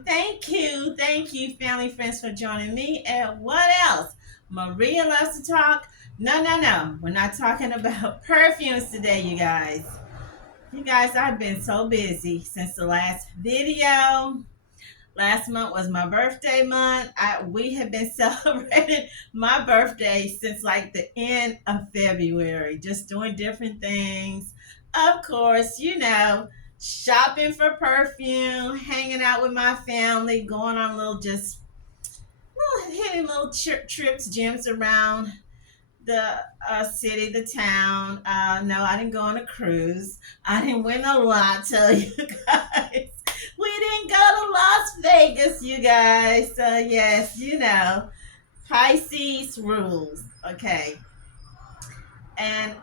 Thank you, family, friends, for joining me. And what else? Maria loves to talk. No. We're not talking about perfumes today, you guys. You guys, I've been so busy since the last video. Last month was my birthday month. We have been celebrating my birthday since like the end of February, just doing different things. Of course, shopping for perfume, hanging out with my family, going on little just hitting little trips, gyms around the city, the town. No, I didn't go on a cruise. I didn't win a lot, tell you guys. We didn't go to Las Vegas, you guys. So yes, Pisces rules. Okay, and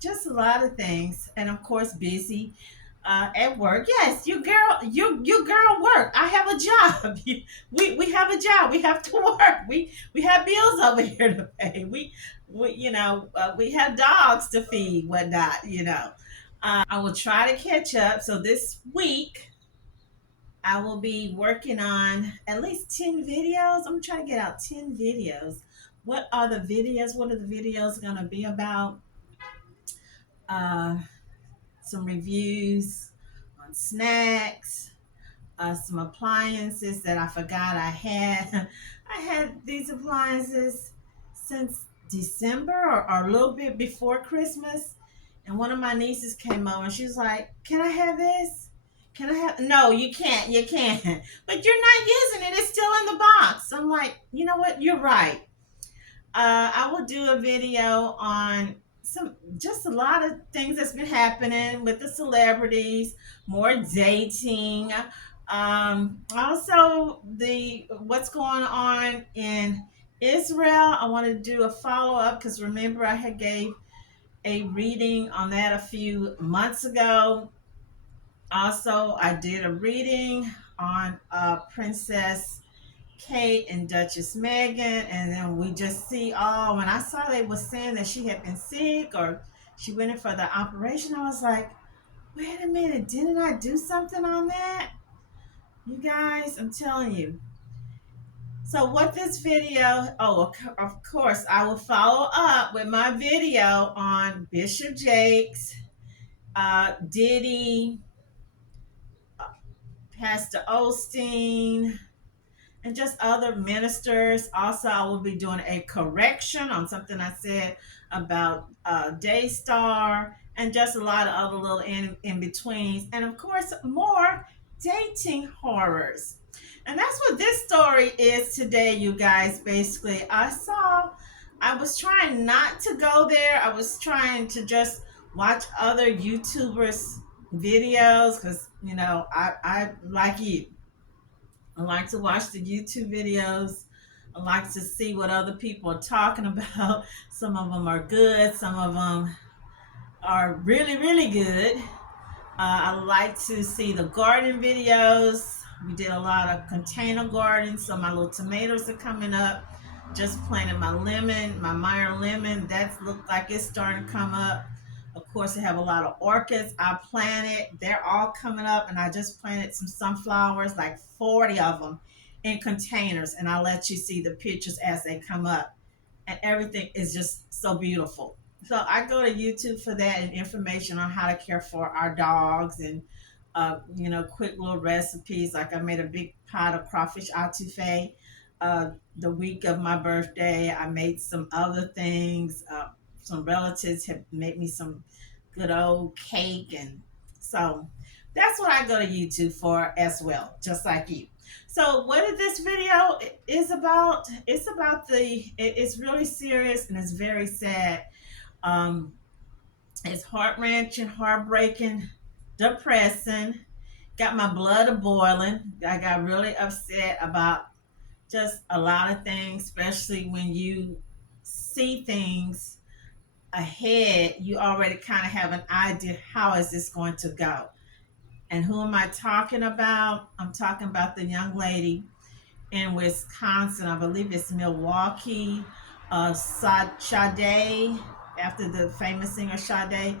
just a lot of things, and of course busy at work. Yes, you girl work. I have a job. We have a job. We have to work. We have bills over here to pay. We have dogs to feed, whatnot. I will try to catch up. So this week I will be working on at least 10 videos. I'm trying to get out 10 videos. What are the videos? What are the videos going to be about? Uh, some reviews on snacks, some appliances that I forgot I had. I had these appliances since December or a little bit before Christmas. And one of my nieces came over and she was like, "Can I have this? Can I have?" No, you can't. You can't. But you're not using it. It's still in the box. I'm like, you know what? You're right. I will do a video on just a lot of things that's been happening with the celebrities, more dating, also the what's going on in Israel. I want to do a follow up because remember I had gave a reading on that a few months ago. Also, I did a reading on Princess Kate and Duchess Megan, and then we just see when I saw they were saying that she had been sick or she went in for the operation, I was like, wait a minute, didn't I do something on that? You guys, I'm telling you. So what this video, of course, I will follow up with my video on Bishop Jakes, Diddy, Pastor Osteen, and just other ministers. Also, I will be doing a correction on something I said about Daystar and just a lot of other little in betweens. And of course, more dating horrors. And that's what this story is today, you guys. Basically, I was trying not to go there. I was trying to just watch other YouTubers' videos because, I like you. I like to watch the YouTube videos. I like to see what other people are talking about. Some of them are good, some of them are really, really good. I like to see the garden videos. We did a lot of container gardens, so my little tomatoes are coming up. Just planted my lemon, my Meyer lemon. That's looked like it's starting to come up. Of course, I have a lot of orchids I planted. They're all coming up, and I just planted some sunflowers, like 40 of them, in containers. And I'll let you see the pictures as they come up. And everything is just so beautiful. So I go to YouTube for that and information on how to care for our dogs and, quick little recipes. Like I made a big pot of crawfish etouffee the week of my birthday. I made some other things. Some relatives have made me some good old cake, and so that's what I go to YouTube for as well, just like you. So what is this video is about? It's really serious and it's very sad. um it's heart-wrenching, heartbreaking, depressing, got my blood a boiling. I got really upset about just a lot of things, especially when you see things ahead. You already kind of have an idea, how is this going to go. And who am I talking about? I'm talking about the young lady in Wisconsin. I believe it's Milwaukee. Sade, after the famous singer Sade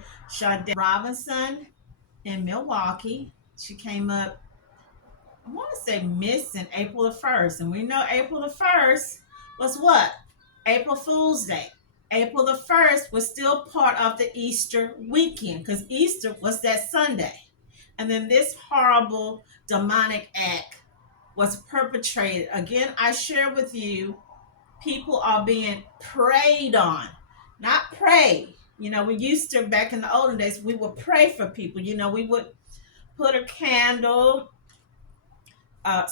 Robinson in Milwaukee. She came up say missing April the 1st. And we know April the 1st was what? April Fool's Day. April the 1st was still part of the Easter weekend because Easter was that Sunday. And then this horrible demonic act was perpetrated. Again, I share with you, people are being preyed on, not pray. We used to, back in the olden days, we would pray for people. We would put a candle,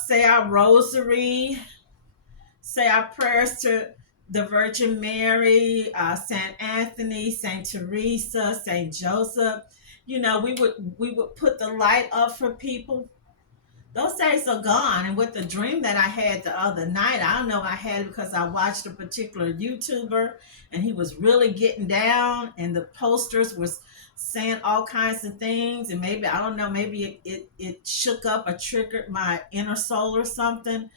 say our rosary, say our prayers to the Virgin Mary, Saint Anthony, Saint Teresa, Saint Joseph. We would put the light up for people. Those days are gone. And with the dream that I had the other night, I don't know if I had it because I watched a particular YouTuber and he was really getting down, and the posters was saying all kinds of things. And maybe, I don't know, maybe it shook up or triggered my inner soul or something.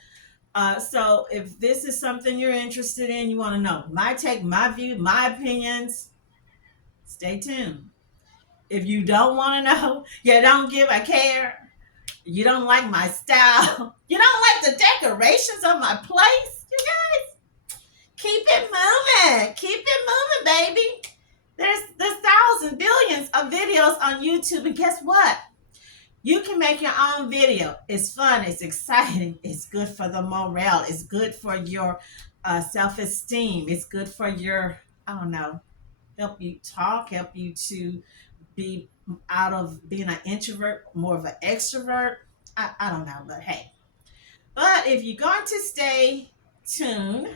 So if this is something you're interested in, you want to know my take, my view, my opinions, stay tuned. If you don't want to know, you don't give a care, you don't like my style, you don't like the decorations of my place, you guys, keep it moving. Keep it moving, baby. There's thousands, billions of videos on YouTube, and guess what? You can make your own video. It's fun, it's exciting, it's good for the morale, it's good for your self-esteem, it's good for your, I don't know, help you talk, help you to be out of being an introvert, more of an extrovert. I don't know, but hey. But if you're going to stay tuned,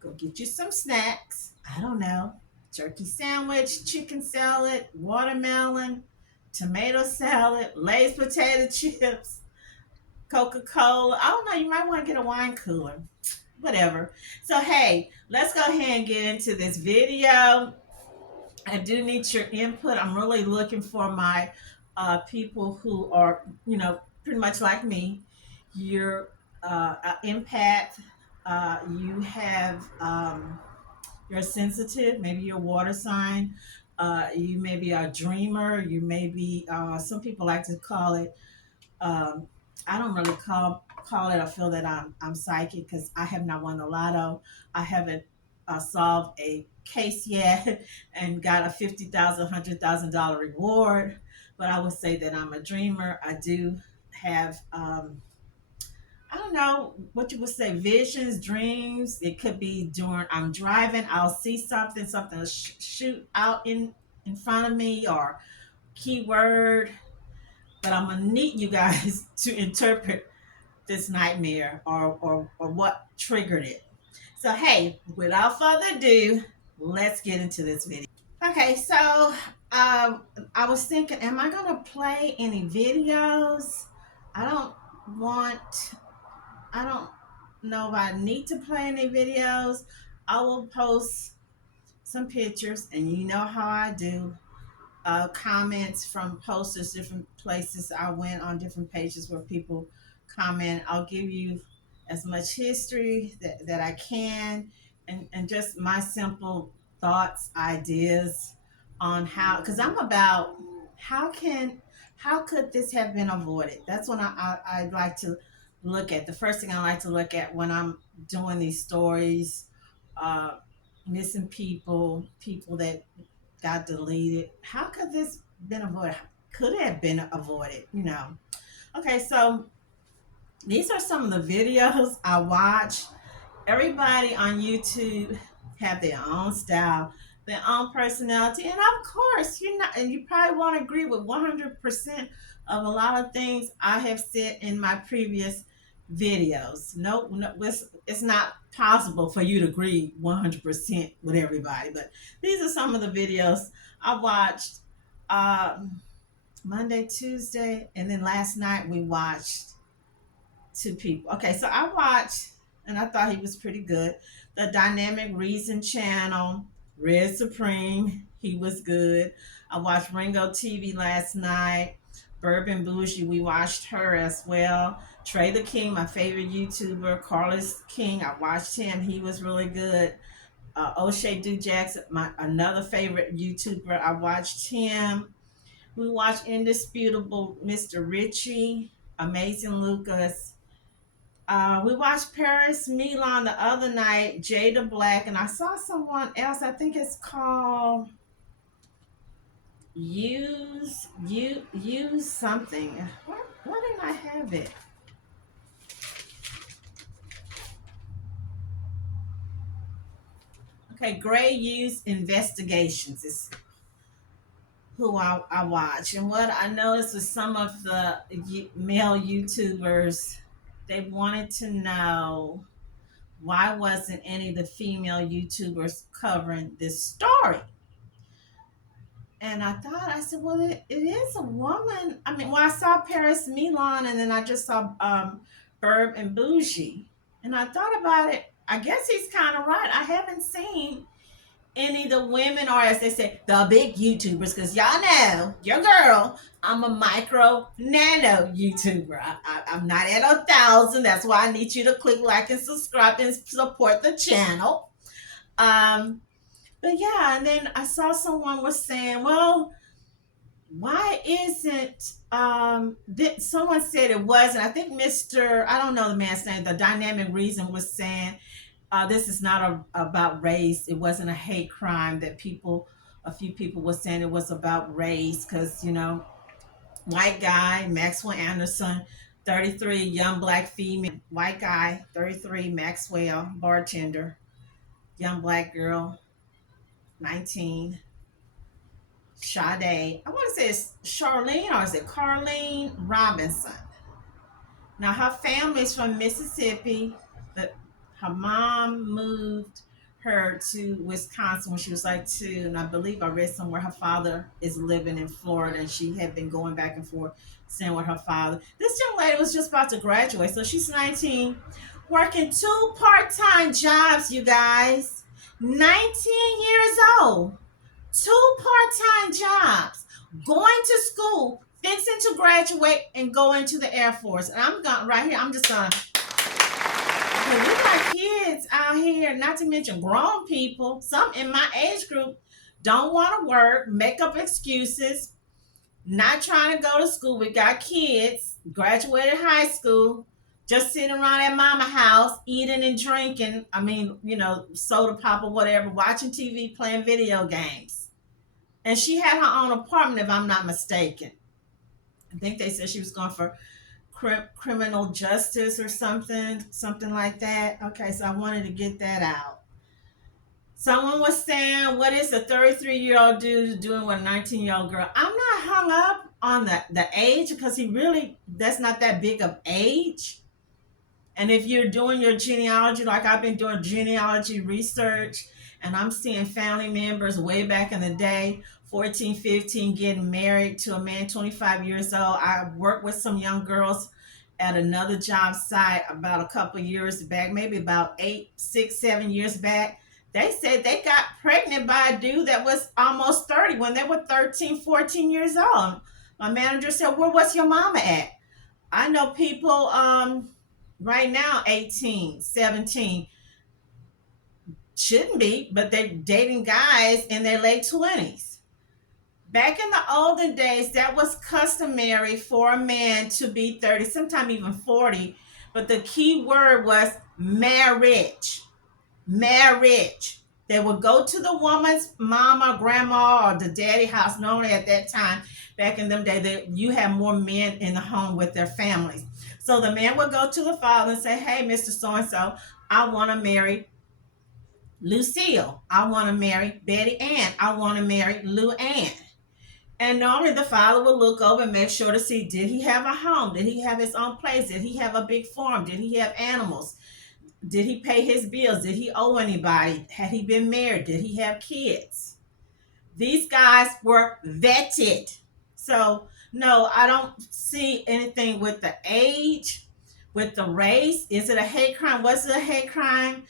go get you some snacks. I don't know. Turkey sandwich, chicken salad, watermelon, tomato salad, Lay's potato chips, Coca-Cola. I don't know. You might want to get a wine cooler. Whatever. So, hey, let's go ahead and get into this video. I do need your input. I'm really looking for my people who are, pretty much like me. You're an empath. You have, you're sensitive. Maybe you're a water sign. You may be a dreamer. You may be, some people like to call it, um, I don't really call it. I feel that I'm psychic because I have not won the lotto. I haven't solved a case yet and got a $50,000, $100,000 reward. But I would say that I'm a dreamer. I do have, I don't know what you would say, visions, dreams. It could be during I'm driving. I'll see something will shoot out in front of me, or keyword. But I'm gonna need you guys to interpret this nightmare, or what triggered it. So, hey, without further ado, let's get into this video. Okay, so I was thinking, am I going to play any videos? I don't want, I don't know if I need to play any videos. I will post some pictures, and you know how I do. Comments from posters, different places I went on, different pages where people comment. I'll give you as much history that I can, and just my simple thoughts, ideas on how, because I'm about how could this have been avoided? That's what I'd like to look at. The first thing I like to look at when I'm doing these stories, uh, missing people that got deleted. How could this been avoided? Could it have been avoided? Okay, so these are some of the videos I watch. Everybody on YouTube have their own style, their own personality, and of course, and you probably won't agree with 100% of a lot of things I have said in my previous videos. No, it's not possible for you to agree 100% with everybody, but these are some of the videos I watched Monday, Tuesday, and then last night we watched two people. Okay, so I watched, and I thought he was pretty good, the Dynamic Reason channel, Red Supreme. He was good. I watched Ringo TV last night. Bourbon Bougie, we watched her as well. Trey the King, my favorite YouTuber. Carlos King, I watched him. He was really good. O'Shea Do Jackson, my another favorite YouTuber. I watched him. We watched Indisputable Mr. Richie. Amazing Lucas. We watched Paris Milan the other night, Jada Black, and I saw someone else. I think it's called Use something. Why didn't I have it? Okay, Gray Use Investigations is who I watch. And what I noticed was some of the male YouTubers, they wanted to know why wasn't any of the female YouTubers covering this story. And I said, well, it is a woman. I mean, well, I saw Paris Milan, and then I just saw Burb and Bougie. And I thought about it. I guess he's kind of right. I haven't seen any of the women, or as they say, the big YouTubers, because y'all know, your girl, I'm a micro nano YouTuber. I'm not at 1,000. That's why I need you to click like and subscribe and support the channel. But yeah, and then I saw someone was saying, well, why isn't someone said it wasn't. I think Mr. I don't know the man's name, the dynamic reason was saying this is not about race. It wasn't a hate crime that a few people were saying it was about race because, white guy, Maxwell Anderson, 33, young black female, white guy, 33, Maxwell, bartender, young black girl, 19, Sade. I want to say it's Charlene or is it Carlene Robinson. Now her family's from Mississippi, but her mom moved her to Wisconsin when she was like 2, and I believe I read somewhere her father is living in Florida, and she had been going back and forth staying with her father. This young lady was just about to graduate, so she's 19, working 2 part-time jobs, you guys. 19 years old, 2 part-time jobs, going to school, fixing to graduate and go into the Air Force. And I'm going right here. I'm just gonna. We got kids out here, not to mention grown people. Some in my age group don't want to work, make up excuses, not trying to go to school. We got kids, graduated high school, just sitting around at mama house, eating and drinking. I mean, soda pop or whatever, watching TV, playing video games. And she had her own apartment, if I'm not mistaken. I think they said she was going for criminal justice or something like that. Okay, so I wanted to get that out. Someone was saying, what is a 33-year-old dude doing with a 19-year-old girl? I'm not hung up on the age because that's not that big of age. And if you're doing your genealogy, like I've been doing genealogy research, and I'm seeing family members way back in the day, 14, 15, getting married to a man 25 years old. I worked with some young girls at another job site about a couple years back, maybe about 8, 6, 7 years back. They said they got pregnant by a dude that was almost 30 when they were 13, 14 years old. My manager said, well, what's your mama at? I know people right now, 18, 17, shouldn't be, but they're dating guys in their late 20s. Back in the olden days, that was customary for a man to be 30, sometimes even 40. But the key word was marriage. Marriage. They would go to the woman's mama, grandma, or the daddy house. Normally at that time, back in them days, you had more men in the home with their families. So the man would go to the father and say, hey, Mr. So-and-so, I want to marry Lucille. I want to marry Betty Ann. I want to marry Lou Ann. And normally the father would look over and make sure to see, did he have a home? Did he have his own place? Did he have a big farm? Did he have animals? Did he pay his bills? Did he owe anybody? Had he been married? Did he have kids? These guys were vetted. So, no, I don't see anything with the age, with the race. Is it a hate crime? Was it a hate crime?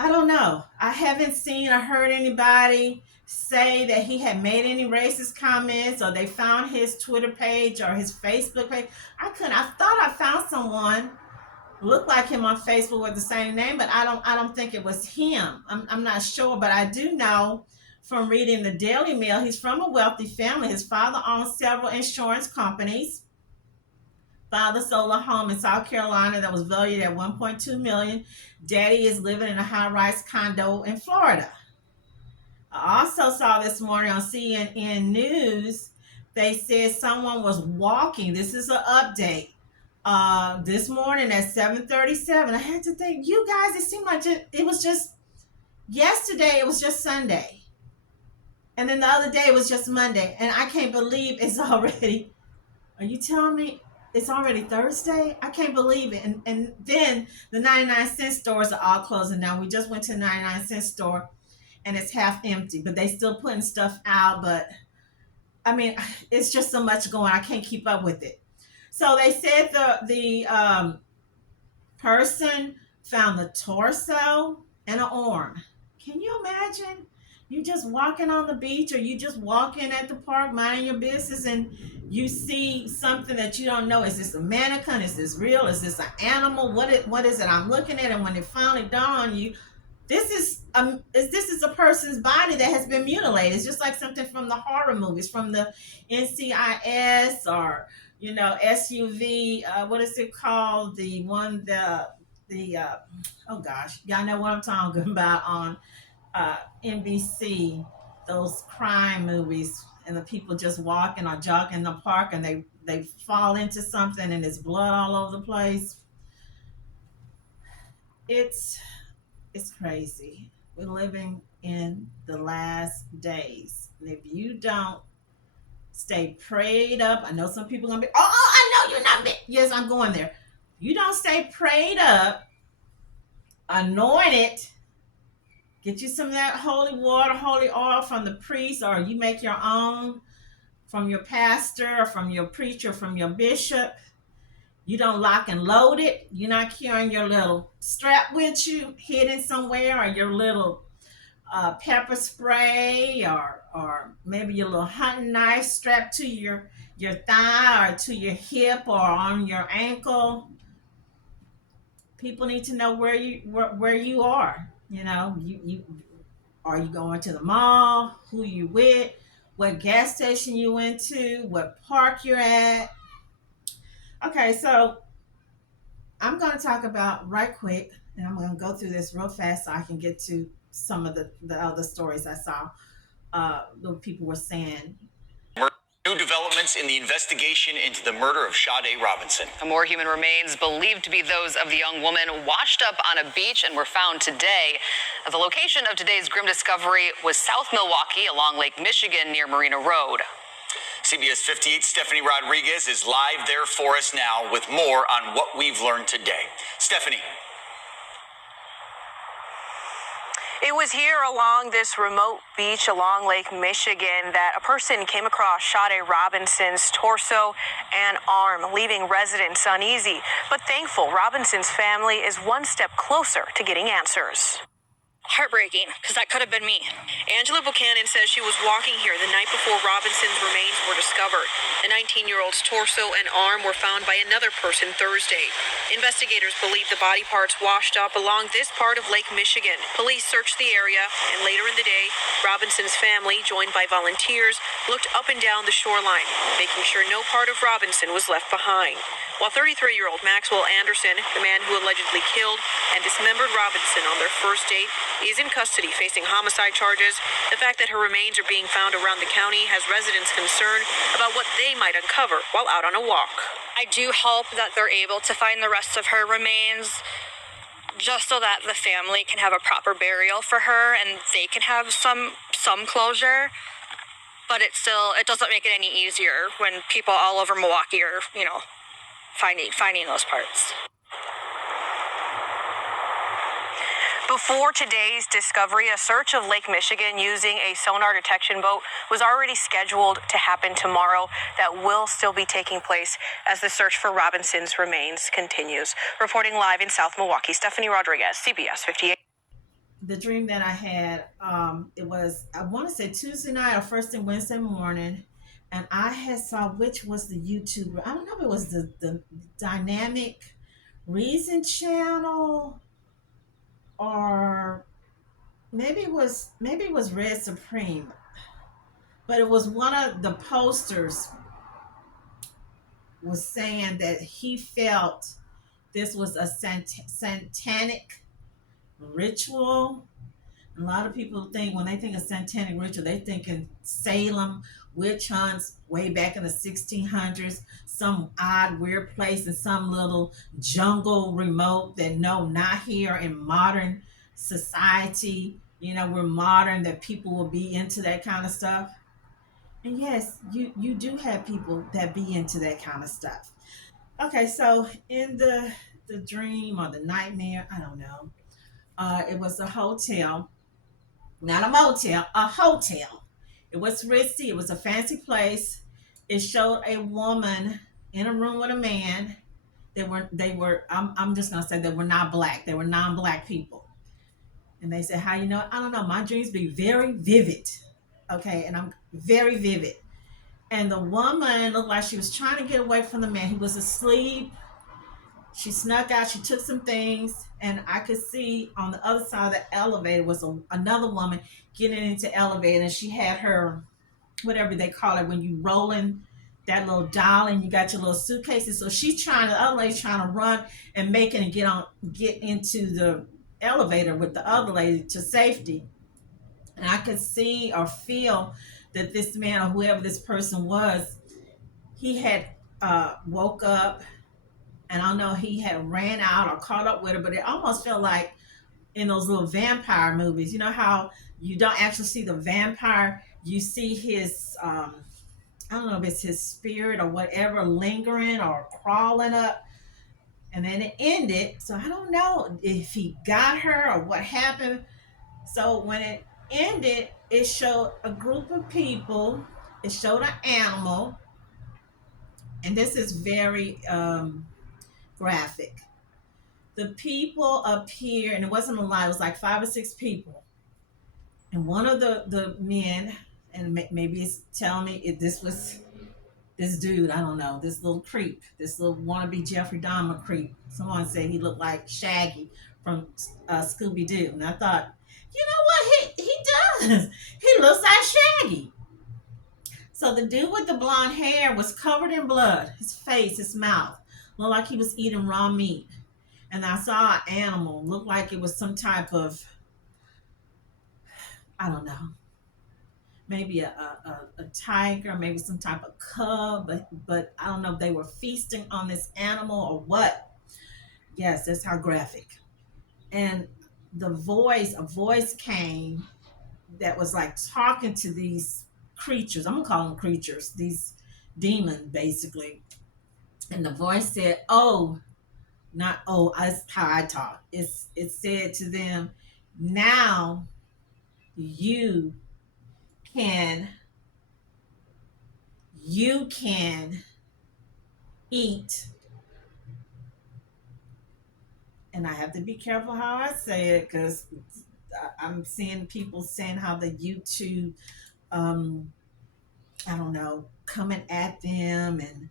I don't know. I haven't seen or heard anybody say that he had made any racist comments or they found his Twitter page or his Facebook page. I thought I found someone looked like him on Facebook with the same name, but I don't think it was him. I'm not sure, but I do know from reading the Daily Mail, he's from a wealthy family. His father owns several insurance companies. Father sold a home in South Carolina that was valued at 1.2 million. Daddy is living in a high-rise condo in Florida. I also saw this morning on CNN News, they said someone was walking. This is an update. This morning at 7:37, I had to think, you guys, it seemed like it was just yesterday. It was just Sunday, and then the other day it was just Monday, and I can't believe it's already. Are you telling me it's already Thursday? I can't believe it. And then the 99-cent stores are all closing down. We just went to a 99-cent store and it's half empty, but they still putting stuff out. But I mean, it's just so much going. I can't keep up with it. So they said the person found the torso and an arm. Can you imagine? You just walking on the beach, or you just walking at the park minding your business, and you see something that you don't know. Is this a mannequin? Is this real? Is this an animal? What is it? I'm looking at it, and when it finally dawned on you, this is a person's body that has been mutilated. It's just like something from the horror movies, from the NCIS, or SUV. What is it called? The oh gosh, y'all know what I'm talking about on NBC. Those crime movies, and the people just walking or jogging in the park, and they fall into something, and there's blood all over the place. It's it's crazy. We're living in the last days. And if you don't stay prayed up, I know some people are gonna be, I know you're not. Yes, I'm going there. You don't stay prayed up, anointed, get you some of that holy water, holy oil from the priest, or you make your own from your pastor, or from your preacher, from your bishop. You don't lock and load it. You're not carrying your little strap with you hidden somewhere, or your little pepper spray, or maybe your little hunting knife strapped to your thigh, or to your hip, or on your ankle. People need to know where you are. You are you going to the mall? Who you with? What gas station you went to? What park you're at? Okay, so I'm going to talk about right quick, and I'm going to go through this real fast so I can get to some of the other stories I saw. The people were saying. New developments in the investigation into the murder of Sade Robinson. More human remains believed to be those of the young woman washed up on a beach and were found today. The location of today's grim discovery was South Milwaukee along Lake Michigan near Marina Road. CBS 58's Stephanie Rodriguez is live there for us now with more on what we've learned today. Stephanie. It was here along this remote beach along Lake Michigan that a person came across Sade Robinson's torso and arm, leaving residents uneasy. But thankful, Robinson's family is one step closer to getting answers. Heartbreaking, because that could have been me. Angela Buchanan says she was walking here the night before Robinson's remains were discovered. The 19-year-old's torso and arm were found by another person Thursday. Investigators believe the body parts washed up along this part of Lake Michigan. Police searched the area, and later in the day, Robinson's family, joined by volunteers, looked up and down the shoreline, making sure no part of Robinson was left behind. While 33-year-old Maxwell Anderson, the man who allegedly killed and dismembered Robinson on their first date, is in custody facing homicide charges. The fact that her remains are being found around the county has residents concerned about what they might uncover while out on a walk. I do hope that they're able to find the rest of her remains, just so that the family can have a proper burial for her and they can have some closure. But it doesn't make it any easier when people all over Milwaukee are, finding those parts. Before today's discovery, a search of Lake Michigan using a sonar detection boat was already scheduled to happen tomorrow. That will still be taking place as the search for Robinson's remains continues. Reporting live in South Milwaukee, Stephanie Rodriguez, CBS 58. The dream that I had, it was, I want to say Tuesday night or first thing Wednesday morning, and I had saw which was the YouTuber. I don't know if it was the Dynamic Reason channel, or maybe it was Red Supreme, but it was one of the posters was saying that he felt this was a satanic ritual. A lot of people think when they think of satanic ritual, they think in Salem witch hunts way back in the 1600s, some odd, weird place in some little jungle remote that no, not here in modern society. We're modern that people will be into that kind of stuff. And yes, you do have people that be into that kind of stuff. Okay, so in the dream or the nightmare, I don't know. It was a hotel, not a motel, a hotel. It was ritzy. It was a fancy place. It showed a woman in a room with a man. They were. I'm just gonna say they were not black. They were non-black people. And they said, "How you know?" I don't know. My dreams be very vivid. Okay, and I'm very vivid. And the woman looked like she was trying to get away from the man. He was asleep. She snuck out. She took some things, and I could see on the other side of the elevator was another woman getting into the elevator, and she had her whatever they call it when you rolling that little dolly and you got your little suitcases. So she's trying. The other lady's trying to run and make it and get into the elevator with the other lady to safety. And I could see or feel that this man or whoever this person was, he had woke up, and I don't know, he had ran out or caught up with her, but it almost felt like in those little vampire movies, you know how you don't actually see the vampire, you see his, I don't know if it's his spirit or whatever, lingering or crawling up, and then it ended. So I don't know if he got her or what happened. So when it ended, it showed a group of people, it showed an animal, and this is very graphic. The people up here, and it wasn't a lot, it was like 5 or 6 people. And one of the men, and maybe it's telling me if this was this dude, I don't know, this little creep, this little wannabe Jeffrey Dahmer creep. Someone said he looked like Shaggy from Scooby Doo. And I thought, you know what? He does. He looks like Shaggy. So the dude with the blonde hair was covered in blood. His face, his mouth looked like he was eating raw meat. And I saw an animal, looked like it was some type of, I don't know, maybe a tiger, maybe some type of cub, but I don't know if they were feasting on this animal or what. Yes, that's how graphic. And a voice came that was like talking to these creatures. I'm gonna call them creatures, these demons basically. And the voice said, "Oh, not oh, that's how I talk." It said to them, "Now you can you can eat." And I have to be careful how I say it because I'm seeing people saying how the YouTube, I don't know, coming at them and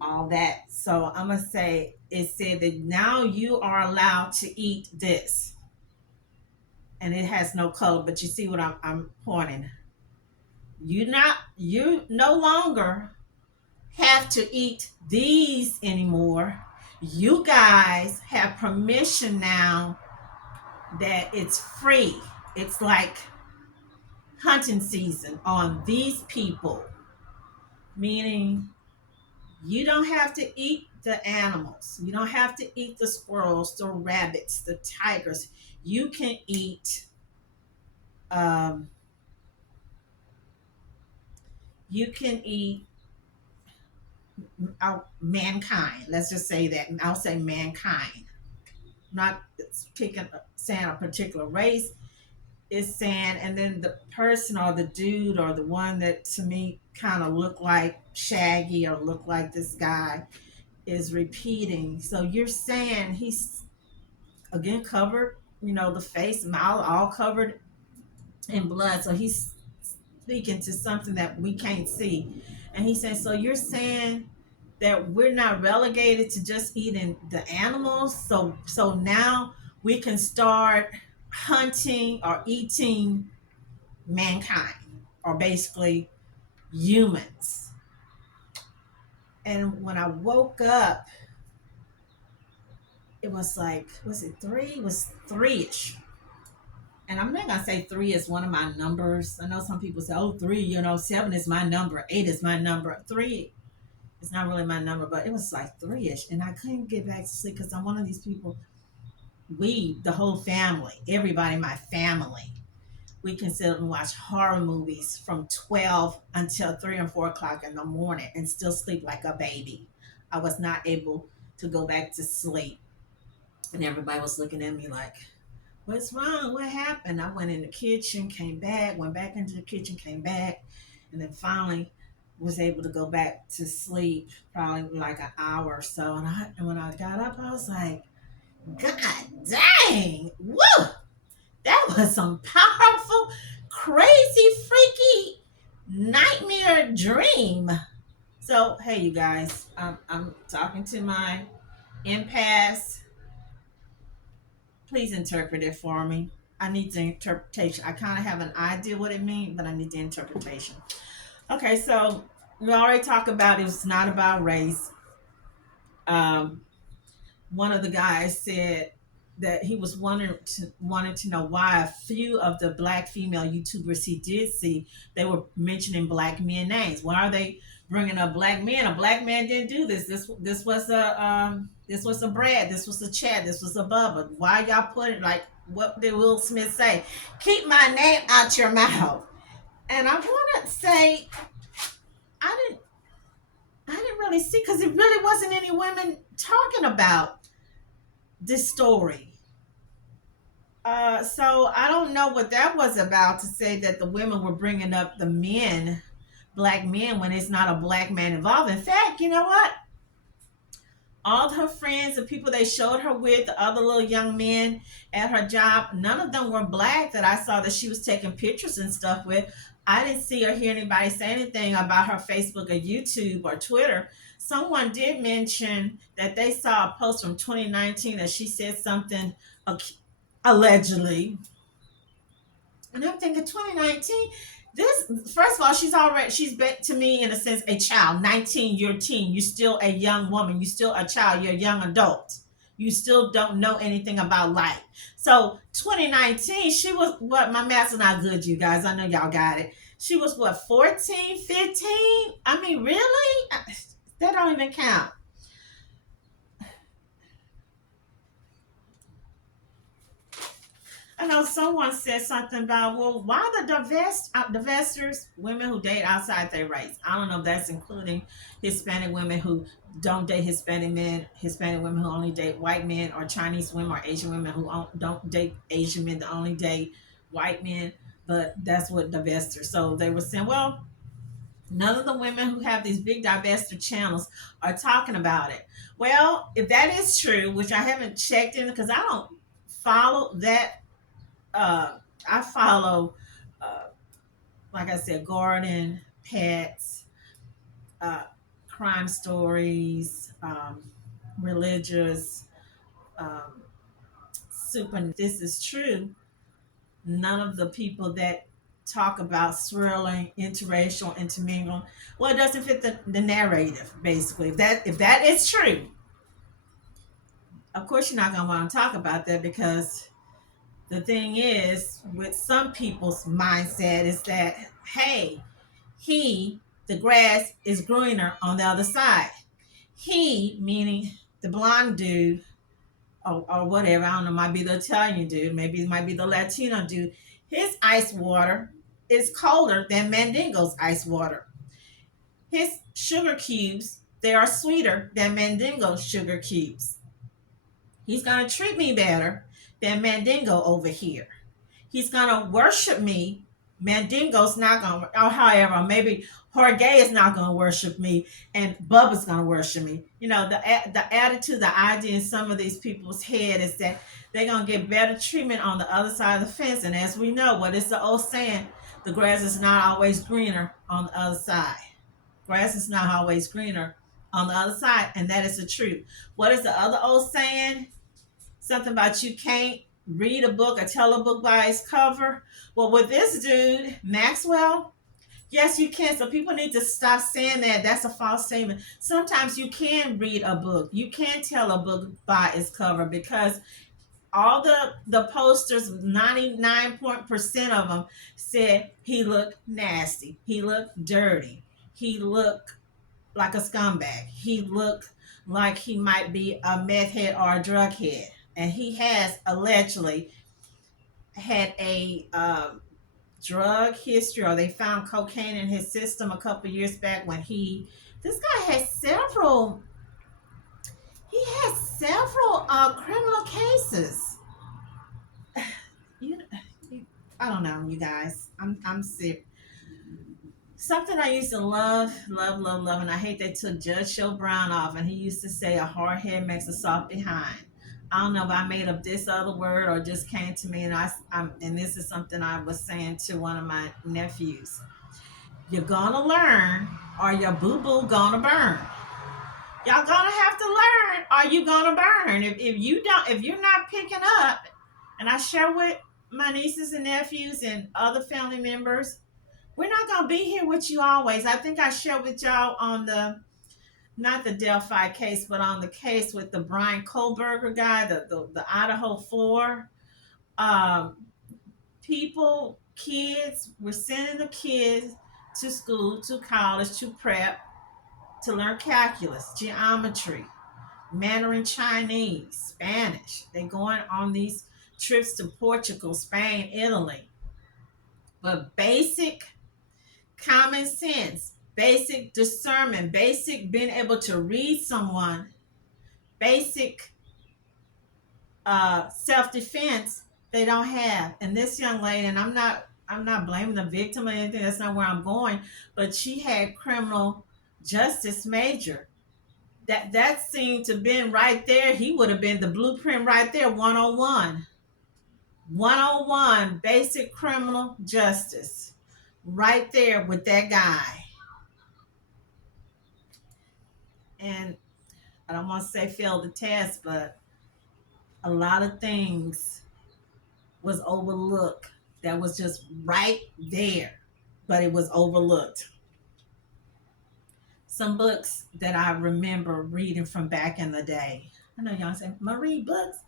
all that. So I'm gonna say it said that now you are allowed to eat this, and it has no color, but you see what I'm pointing. You no longer have to eat these anymore. You guys have permission now that it's free. It's like hunting season on these people, meaning you don't have to eat the animals. You don't have to eat the squirrels, the rabbits, the tigers. You can eat um, you can eat mankind. Let's just say that. And I'll say mankind. Not picking saying a particular race. It's saying, and then the person or the dude or the one that to me kind of looked like Shaggy or looked like this guy is repeating. So you're saying he's again covered, the face, mouth all covered in blood. So he's speaking to something that we can't see. And he says, so you're saying that we're not relegated to just eating the animals. So now we can start hunting or eating mankind or basically humans. And when I woke up, it was like, was it three? It was three-ish. And I'm not gonna say three is one of my numbers. I know some people say, "Oh, three, seven is my number, eight is my number, three is not really my number." But it was like three-ish, and I couldn't get back to sleep because I'm one of these people. We, the whole family, everybody in my family, we can sit and watch horror movies from 12 until 3 or 4 o'clock in the morning and still sleep like a baby. I was not able to go back to sleep, and everybody was looking at me like, "What's wrong? What happened?" I went in the kitchen, came back, went back into the kitchen, came back, and then finally was able to go back to sleep probably like an hour or so. And when I got up, I was like, God dang, woo! That was some powerful, crazy, freaky nightmare dream. So, hey, you guys, I'm talking to my empaths. Please interpret it for me. I need the interpretation. I kind of have an idea what it means, but I need the interpretation. Okay, so we already talked about it was not about race. Um, One of the guys said that he was wanting to know why a few of the black female YouTubers he did see, they were mentioning black men names. Why are they bringing up black men? A black man didn't do this. This was a Brad. This was a Chad. This was a Bubba. Why y'all put it like what did Will Smith say? Keep my name out your mouth. And I want to say I didn't I didn't really see because it really wasn't any women talking about this story. So I don't know what that was about to say that the women were bringing up the men, black men, when it's not a black man involved. In fact, you know what? All her friends, the people they showed her with, the other little young men at her job, none of them were black that I saw that she was taking pictures and stuff with. I didn't see or hear anybody say anything about her Facebook or YouTube or Twitter. Someone did mention that they saw a post from 2019 that she said something allegedly. And I'm thinking 2019, this first of all, she's back to me in a sense a child. 19, you're a teen, you're still a young woman, you're still a child, you're a young adult. You still don't know anything about life. So 2019, she was what, my math's are not good, you guys. I know y'all got it. She was what, 14, 15? I mean, really? That don't even count. I know someone said something about, well, why the divestors, women who date outside their race? I don't know if that's including Hispanic women who don't date Hispanic men, Hispanic women who only date white men, or Chinese women or Asian women who don't date Asian men, that only date white men. But that's what divestors. So they were saying, well, none of the women who have these big divestor channels are talking about it. Well, if that is true, which I haven't checked in because I don't follow that. I follow, uh, like I said, garden, pets, uh, crime stories, religious, um, super. This is true. None of the people that talk about swirling, interracial, intermingling, well, it doesn't fit the narrative. Basically, if that is true, of course you're not going to want to talk about that because the thing is, with some people's mindset, is that, hey, the grass is greener on the other side. He, meaning the blonde dude, or whatever, I don't know, might be the Italian dude, maybe it might be the Latino dude, his ice water is colder than Mandingo's ice water. His sugar cubes, they are sweeter than Mandingo's sugar cubes. He's going to treat me better than Mandingo over here. He's going to worship me. Mandingo's not going to, or however, maybe Jorge is not going to worship me and Bubba's going to worship me. You know, the attitude, the idea in some of these people's head is that they're going to get better treatment on the other side of the fence. And as we know, what is the old saying? The grass is not always greener on the other side. Grass is not always greener on the other side. And that is the truth. What is the other old saying? Something about you can't read a book or tell a book by its cover. Well, with this dude, Maxwell, Yes, you can. So people need to stop saying that. That's a false statement. Sometimes you can read a book. You can tell a book by its cover because all the posters, 99% of them said he looked nasty. He looked dirty. He looked like a scumbag. He looked like he might be a meth head or a drug head. And he has allegedly had a drug history, or they found cocaine in his system a couple years back when this guy had several criminal cases. you, I don't know, you guys. I'm sick. Something I used to love, and I hate they took Judge Joe Brown off, and he used to say a hard head makes a soft behind. I don't know if I made up this other word or just came to me, and and this is something I was saying to one of my nephews. You're gonna learn, or your boo boo gonna burn. Y'all gonna have to learn, or you gonna burn. If you don't, if you're not picking up, and I share with my nieces and nephews and other family members, we're not gonna be here with you always. I think I shared with y'all on the not the Delphi case, but on the case with the Brian Kohlberger guy, the Idaho 4. Um, People, kids, we're sending the kids to school, to college, to prep, to learn calculus, geometry, Mandarin Chinese, Spanish. They're going on these trips to Portugal, Spain, Italy. But basic common sense, basic discernment, basic being able to read someone, basic self-defense, they don't have. And this young lady, and I'm not blaming the victim or anything, that's not where I'm going, but she had criminal justice major. That seemed to been right there. He would have been the blueprint right there, 101. 101 basic criminal justice. Right there with that guy. And I don't want to say failed the test, but a lot of things was overlooked that was just right there, but it was overlooked. Some books that I remember reading from back in the day. I know y'all say, Marie, books.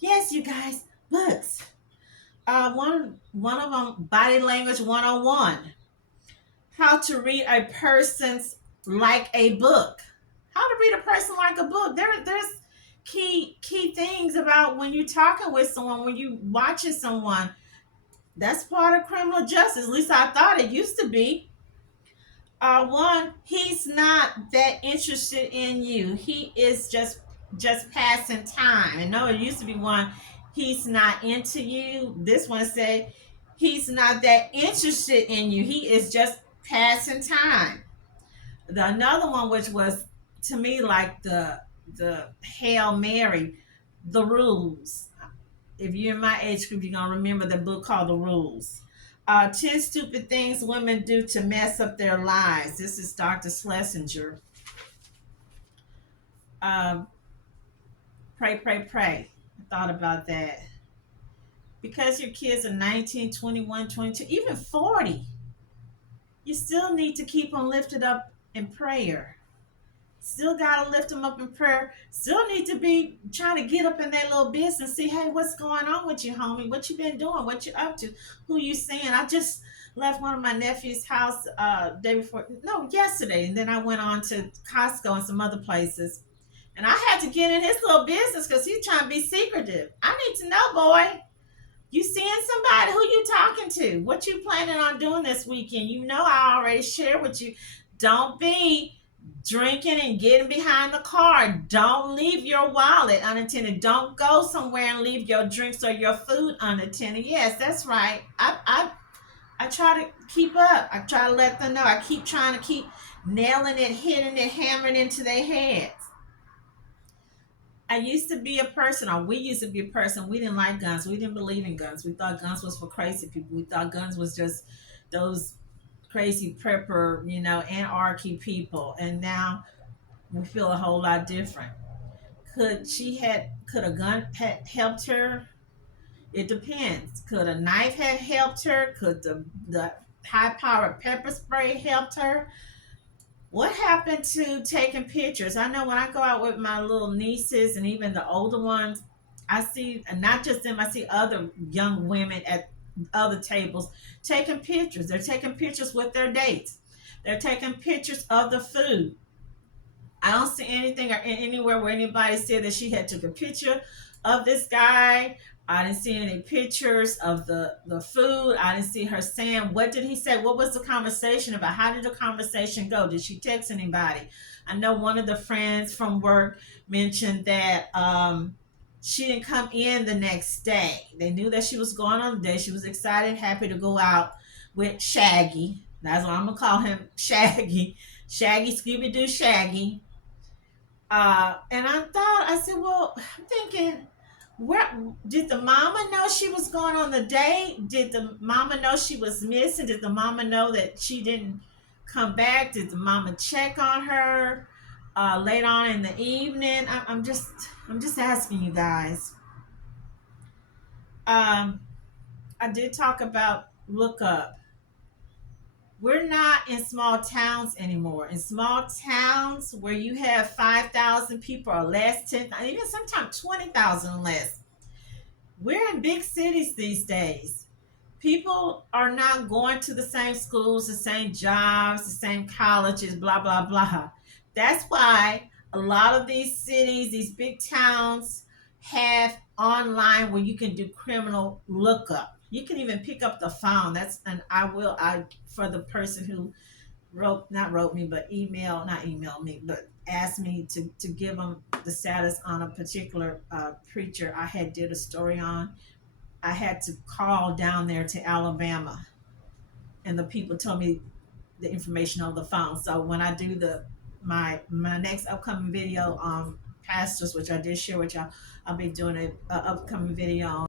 Yes, you guys, books. One of them, Body Language 101. How to read a person's like a book. How to read a person like a book. There's key things about when you're talking with someone, when you watching someone. That's part of criminal justice. At least I thought it used to be. One, he's not that interested in you. He is just passing time. And no, it used to be one, he's not into you. This one said he's not that interested in you. He is just passing time. Another one, which was to me like the Hail Mary, The Rules. If you're in my age group, you're gonna remember the book called The Rules. 10 Stupid Things Women Do to Mess Up Their Lives. This is Dr. Schlesinger. Pray, pray, pray. I thought about that. Because your kids are 19, 21, 22, even 40, you still need to keep them lifted up in prayer. Still got to lift them up in prayer. Still need to be trying to get up in that little business. See, hey, what's going on with you, homie? What you been doing? What you up to? Who you seeing? I just left one of my nephew's house day before. No, yesterday. And then I went on to Costco and some other places. And I had to get in his little business because he's trying to be secretive. I need to know, boy. You seeing somebody? Who you talking to? What you planning on doing this weekend? You know I already shared with you. Don't be drinking and getting behind the car. Don't leave your wallet unattended. Don't go somewhere and leave your drinks or your food unattended. Yes, that's right. I try to keep up. I try to let them know. I keep trying to keep nailing it, hitting it, hammering into their heads. I used to be a person, or we used to be a person, we didn't like guns. We didn't believe in guns. We thought guns was for crazy people. We thought guns was just those crazy prepper, anarchy people. And now we feel a whole lot different. Could a gun have helped her? It depends. Could a knife have helped her? Could the high-powered pepper spray helped her. What happened to taking pictures? I know when I go out with my little nieces and even the older ones, I see, and not just them, I see other young women at other tables taking pictures. They're taking pictures with their dates. They're taking pictures of the food. I don't see anything or anywhere where anybody said that she had took a picture of this guy. I didn't see any pictures of the food. I didn't see her saying, what did he say? What was the conversation about? How did the conversation go? Did she text anybody? I know one of the friends from work mentioned that she didn't come in the next day. They knew that she was going on the day. She was excited, happy to go out with Shaggy. That's what I'm going to call him, Shaggy. Shaggy, Scooby Doo Shaggy. And I said, well, I'm thinking, where did the mama know she was going on the date? Did the mama know she was missing? Did the mama know that she didn't come back? Did the mama check on her late on in the evening? I'm just asking you guys. I did talk about lookup. We're not in small towns anymore. In small towns where you have 5,000 people or less, 10,000, even sometimes 20,000 or less. We're in big cities these days. People are not going to the same schools, the same jobs, the same colleges, blah, blah, blah. That's why a lot of these cities, these big towns, have online where you can do criminal lookup. You can even pick up the phone. That's and I for the person who not wrote me, but not email me, but asked me to give them the status on a particular preacher I had did a story on. I had to call down there to Alabama, and the people told me the information on the phone. So when I do my next upcoming video on pastors, which I did share with y'all, I'll be doing a upcoming video on